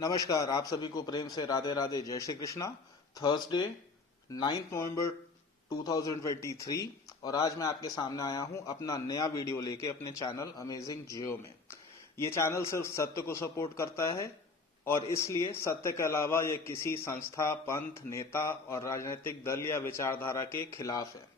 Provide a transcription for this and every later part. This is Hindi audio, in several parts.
नमस्कार, आप सभी को प्रेम से राधे राधे, जय श्री कृष्णा। थर्सडे 9 नवंबर 2023 और आज मैं आपके सामने आया हूं अपना नया वीडियो लेके अपने चैनल अमेजिंग जियो में। ये चैनल सिर्फ सत्य को सपोर्ट करता है और इसलिए सत्य के अलावा ये किसी संस्था, पंथ, नेता और राजनीतिक दल या विचारधारा के खिलाफ है।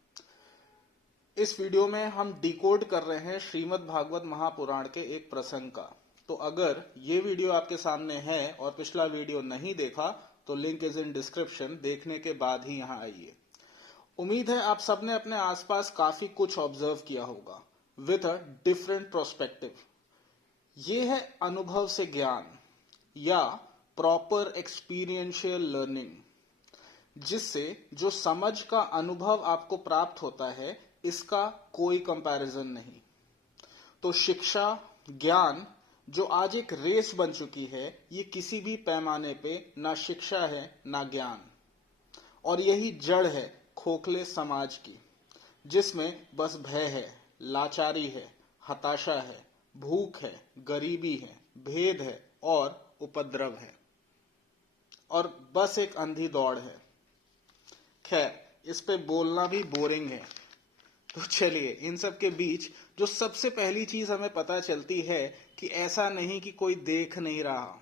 इस वीडियो में हम डिकोड कर रहे हैं श्रीमद् भागवत महापुराण के एक प्रसंग का। तो अगर ये वीडियो आपके सामने है और पिछला वीडियो नहीं देखा तो लिंक इज इन डिस्क्रिप्शन, देखने के बाद ही यहां आइए। उम्मीद है आप सबने अपने आसपास काफी कुछ ऑब्जर्व किया होगा विथ अ डिफरेंट प्रोस्पेक्टिव। ये है अनुभव से ज्ञान या प्रॉपर एक्सपीरियंशियल लर्निंग, जिससे जो समझ का अनुभव आपको प्राप्त होता है इसका कोई कंपैरिजन नहीं। तो शिक्षा, ज्ञान जो आज एक रेस बन चुकी है, ये किसी भी पैमाने पे ना शिक्षा है ना ज्ञान, और यही जड़ है खोखले समाज की, जिसमें बस भय है, लाचारी है, हताशा है, भूख है, गरीबी है, भेद है और उपद्रव है, और बस एक अंधी दौड़ है। खैर, इस पे बोलना भी बोरिंग है। तो चलिए, इन सब के बीच जो सबसे पहली चीज हमें पता चलती है कि ऐसा नहीं कि कोई देख नहीं रहा।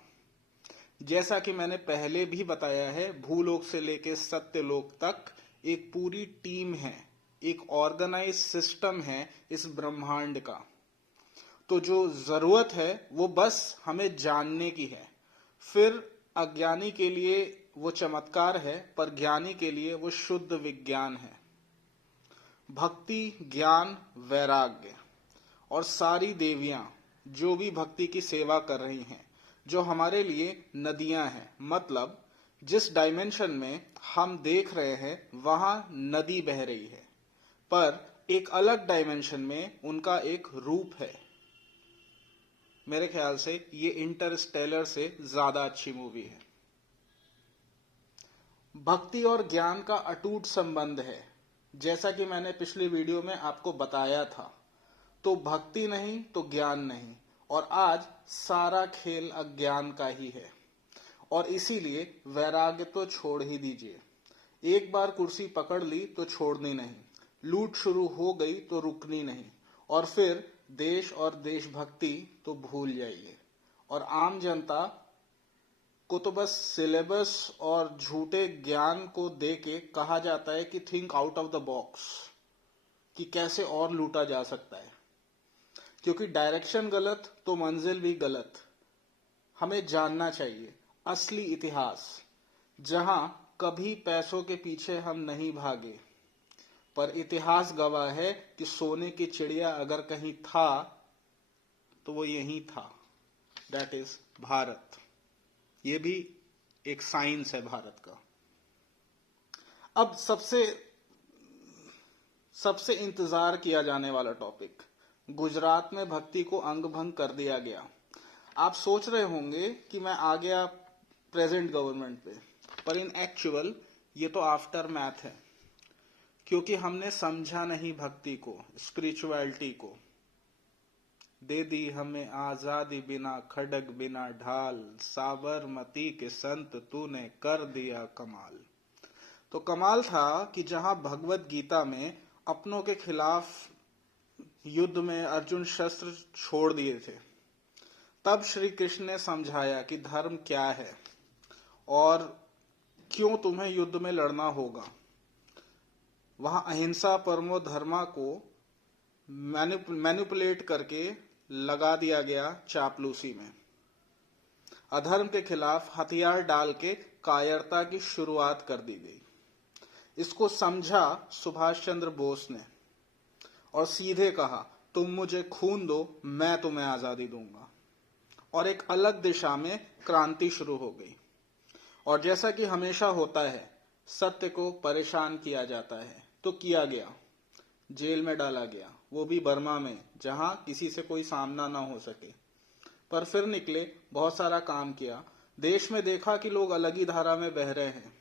जैसा कि मैंने पहले भी बताया है, भूलोक से लेकर सत्यलोक तक एक पूरी टीम है, एक ऑर्गेनाइज सिस्टम है इस ब्रह्मांड का। तो जो जरूरत है वो बस हमें जानने की है। फिर अज्ञानी के लिए वो चमत्कार है, पर ज्ञानी के लिए वो शुद्ध विज्ञान है। भक्ति, ज्ञान, वैराग्य और सारी देवियां जो भी भक्ति की सेवा कर रही हैं, जो हमारे लिए नदियां हैं, मतलब जिस डायमेंशन में हम देख रहे हैं वहां नदी बह रही है, पर एक अलग डायमेंशन में उनका एक रूप है। मेरे ख्याल से ये इंटरस्टेलर से ज्यादा अच्छी मूवी है। भक्ति और ज्ञान का अटूट संबंध है, जैसा कि मैंने पिछली वीडियो में आपको बताया था। तो भक्ति नहीं तो ज्ञान नहीं, और आज सारा खेल अज्ञान का ही है। और इसीलिए वैराग्य तो छोड़ ही दीजिए। एक बार कुर्सी पकड़ ली तो छोड़नी नहीं, लूट शुरू हो गई तो रुकनी नहीं, और फिर देश और देशभक्ति तो भूल जाइए। और आम जनता को तो बस सिलेबस और झूठे ज्ञान को देके कहा जाता है कि think out of the box, कि कैसे और लूटा जा सकता है। क्योंकि डायरेक्शन गलत तो मंजिल भी गलत। हमें जानना चाहिए असली इतिहास, जहां कभी पैसों के पीछे हम नहीं भागे, पर इतिहास गवाह है कि सोने की चिड़िया अगर कहीं था तो वो यहीं था। That is Bharat. ये भी एक साइंस है भारत का। अब सबसे इंतजार किया जाने वाला टॉपिक, गुजरात में भक्ति को अंग भंग कर दिया गया। आप सोच रहे होंगे कि मैं आ गया प्रेजेंट गवर्नमेंट पे, पर इन एक्चुअल ये तो आफ्टर मैथ है, क्योंकि हमने समझा नहीं भक्ति को, स्पिरिचुअलिटी को। दे दी हमें आजादी बिना खड़ग बिना ढाल, साबरमती के संत तूने कर दिया कमाल। तो कमाल था कि जहां भगवत गीता में अपनों के खिलाफ युद्ध में अर्जुन शस्त्र छोड़ दिए थे, तब श्री कृष्ण ने समझाया कि धर्म क्या है और क्यों तुम्हें युद्ध में लड़ना होगा। वहां अहिंसा परमो धर्मा को मैनिपुलेट करके लगा दिया गया चापलूसी में। अधर्म के खिलाफ हथियार डाल के कायरता की शुरुआत कर दी गई। इसको समझा सुभाष चंद्र बोस ने और सीधे कहा, तुम मुझे खून दो, मैं तुम्हें आजादी दूंगा। और एक अलग दिशा में क्रांति शुरू हो गई। और जैसा कि हमेशा होता है, सत्य को परेशान किया जाता है, तो किया गया, जेल में डाला गया, वो भी बर्मा में, जहां किसी से कोई सामना ना हो सके। पर फिर निकले, बहुत सारा काम किया, देश में देखा कि लोग अलग ही धारा में बह रहे हैं,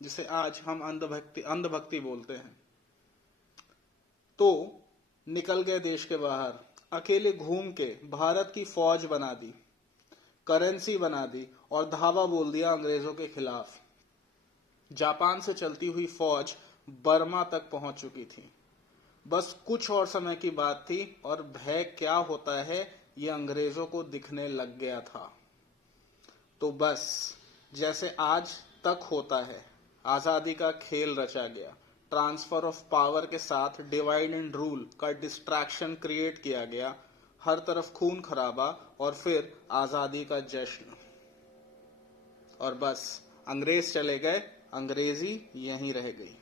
जिसे आज हम अंधभक्ति बोलते हैं। तो निकल गए देश के बाहर, अकेले घूम के भारत की फौज बना दी, करेंसी बना दी और धावा बोल दिया अंग्रेजों के खिलाफ। जापान से चलती हुई फौज बर्मा तक पहुंच चुकी थी। बस कुछ और समय की बात थी और भय क्या होता है ये अंग्रेजों को दिखने लग गया था। तो बस जैसे आज तक होता है, आजादी का खेल रचा गया। ट्रांसफर ऑफ पावर के साथ डिवाइड एंड रूल का डिस्ट्रैक्शन क्रिएट किया गया। हर तरफ खून खराबा और फिर आजादी का जश्न। और बस अंग्रेज चले गए, अंग्रेजी यहीं रह गई।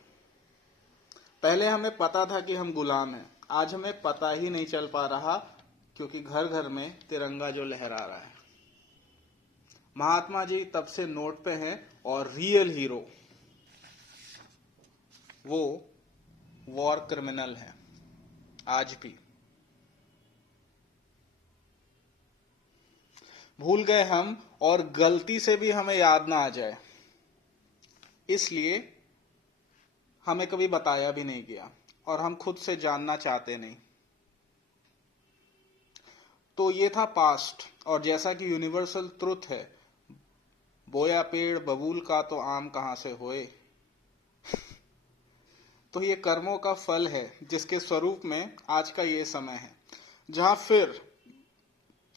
पहले हमें पता था कि हम गुलाम हैं, आज हमें पता ही नहीं चल पा रहा क्योंकि घर घर में तिरंगा जो लहरा रहा है। महात्मा जी तब से नोट पे हैं और रियल हीरो वो वॉर क्रिमिनल है आज भी। भूल गए हम और गलती से भी हमें याद ना आ जाए, इसलिए हमें कभी बताया भी नहीं गया और हम खुद से जानना चाहते नहीं। तो ये था पास्ट, और जैसा कि यूनिवर्सल ट्रुथ है, बोया पेड़ बबूल का तो आम कहां से होए। तो ये कर्मों का फल है जिसके स्वरूप में आज का ये समय है, जहां फिर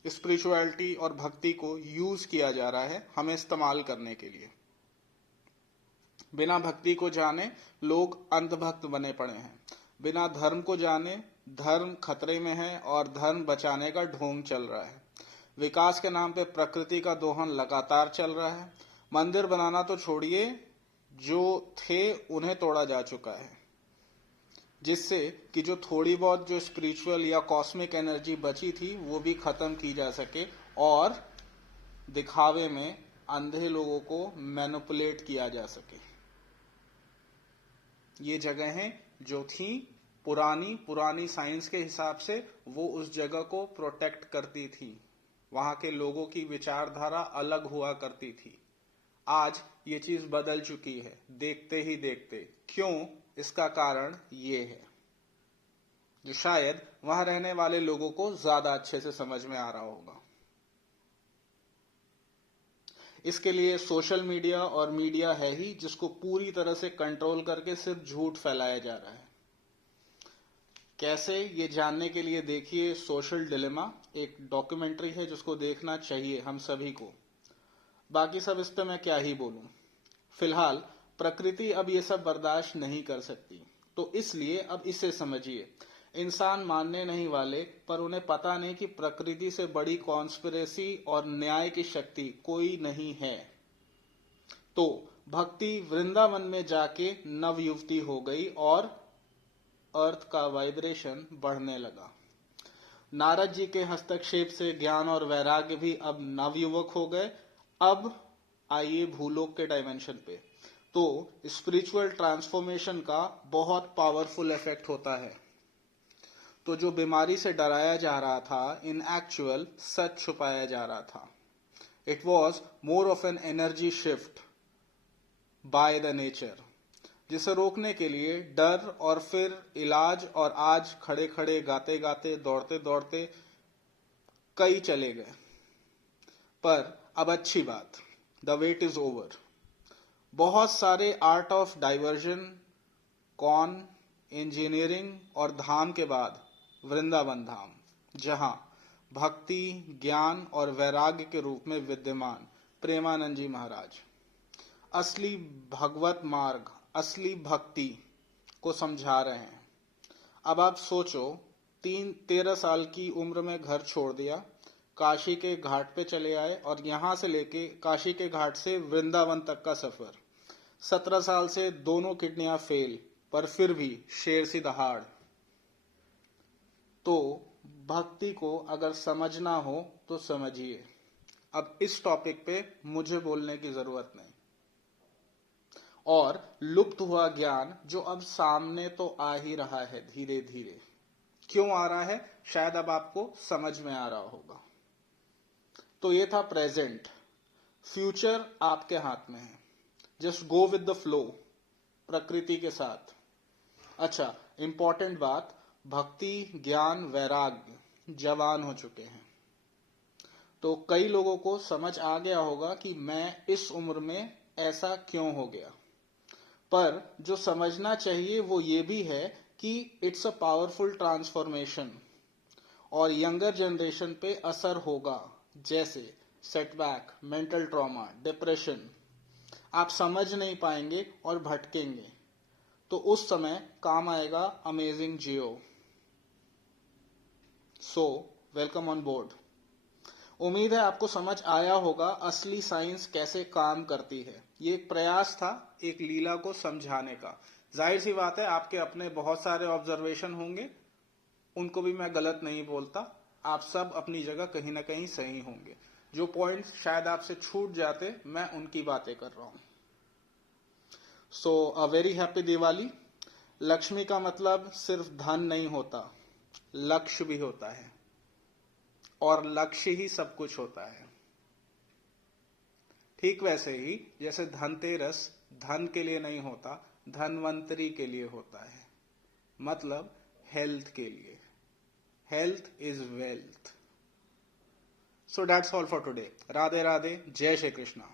स्पिरिचुअलिटी और भक्ति को यूज किया जा रहा है हमें इस्तेमाल करने के लिए। बिना भक्ति को जाने लोग अंधभक्त बने पड़े हैं। बिना धर्म को जाने धर्म खतरे में है और धर्म बचाने का ढोंग चल रहा है। विकास के नाम पे प्रकृति का दोहन लगातार चल रहा है। मंदिर बनाना तो छोड़िए, जो थे उन्हें तोड़ा जा चुका है, जिससे कि जो थोड़ी बहुत जो स्पिरिचुअल या कॉस्मिक एनर्जी बची थी वो भी खत्म की जा सके और दिखावे में अंधे लोगों को मैनिपुलेट किया जा सके। ये जगहें जो थी पुरानी साइंस के हिसाब से वो उस जगह को प्रोटेक्ट करती थी। वहां के लोगों की विचारधारा अलग हुआ करती थी। आज ये चीज बदल चुकी है देखते ही देखते। क्यों? इसका कारण ये है जो शायद वहां रहने वाले लोगों को ज्यादा अच्छे से समझ में आ रहा होगा। इसके लिए सोशल मीडिया और मीडिया है ही, जिसको पूरी तरह से कंट्रोल करके सिर्फ झूठ फैलाया जा रहा है। कैसे, ये जानने के लिए देखिए सोशल डिलेमा, एक डॉक्यूमेंट्री है जिसको देखना चाहिए हम सभी को। बाकी सब इस पे मैं क्या ही बोलूं। फिलहाल प्रकृति अब ये सब बर्दाश्त नहीं कर सकती, तो इसलिए अब इसे समझिए। इंसान मानने नहीं वाले, पर उन्हें पता नहीं कि प्रकृति से बड़ी कॉन्स्पिरेसी और न्याय की शक्ति कोई नहीं है। तो भक्ति वृंदावन में जाके नव युवती हो गई और अर्थ का वाइब्रेशन बढ़ने लगा। नारद जी के हस्तक्षेप से ज्ञान और वैराग्य भी अब नवयुवक हो गए। अब आइए भूलोक के डायमेंशन पे। तो स्पिरिचुअल ट्रांसफॉर्मेशन का बहुत पावरफुल इफेक्ट होता है। तो जो बीमारी से डराया जा रहा था, इन एक्चुअल सच छुपाया जा रहा था। It was more of an energy shift by the nature, जिसे रोकने के लिए डर और फिर इलाज, और आज खड़े खड़े गाते गाते दौड़ते दौड़ते कई चले गए। पर अब अच्छी बात, द वेट इज ओवर। बहुत सारे art of diversion, con, engineering और धाम के बाद वृंदावन धाम, जहां भक्ति, ज्ञान और वैराग्य के रूप में विद्यमान प्रेमानंद जी महाराज असली भगवत मार्ग, असली भक्ति को समझा रहे हैं। अब आप सोचो, 13 साल की उम्र में घर छोड़ दिया, काशी के घाट पे चले आए और यहां से लेके काशी के घाट से वृंदावन तक का सफर। 17 साल से दोनों किडनियां फेल, पर फिर भी शेर सी दहाड़। तो भक्ति को अगर समझना हो तो समझिए। अब इस टॉपिक पे मुझे बोलने की जरूरत नहीं। और लुप्त हुआ ज्ञान जो अब सामने तो आ ही रहा है धीरे धीरे। क्यों आ रहा है, शायद अब आपको समझ में आ रहा होगा। तो ये था प्रेजेंट। फ्यूचर आपके हाथ में है। Just go with the flow, प्रकृति के साथ। अच्छा, इंपॉर्टेंट बात, भक्ति, ज्ञान, वैराग्य जवान हो चुके हैं। तो कई लोगों को समझ आ गया होगा कि मैं इस उम्र में ऐसा क्यों हो गया, पर जो समझना चाहिए वो ये भी है कि इट्स अ पावरफुल ट्रांसफॉर्मेशन और यंगर जनरेशन पे असर होगा, जैसे सेटबैक, मेंटल ट्रॉमा, डिप्रेशन। आप समझ नहीं पाएंगे और भटकेंगे, तो उस समय काम आएगा amazing Jio. So welcome on board. उम्मीद है आपको समझ आया होगा असली साइंस कैसे काम करती है। ये एक प्रयास था एक लीला को समझाने का। जाहिर सी बात है आपके अपने बहुत सारे ऑब्जर्वेशन होंगे, उनको भी मैं गलत नहीं बोलता। आप सब अपनी जगह कहीं ना कहीं सही होंगे। जो पॉइंट्स शायद आपसे छूट जाते, मैं उनकी बातें कर रहा हूं। So a very happy Diwali. Lakshmi का मतलब सिर्फ धन नहीं होता, लक्ष्य भी होता है, और लक्ष्य ही सब कुछ होता है। ठीक वैसे ही जैसे धनतेरस धन के लिए नहीं होता, धनवंतरी के लिए होता है, मतलब हेल्थ के लिए। Health is wealth. So that's all for today. Radhe Radhe, जय श्री कृष्णा।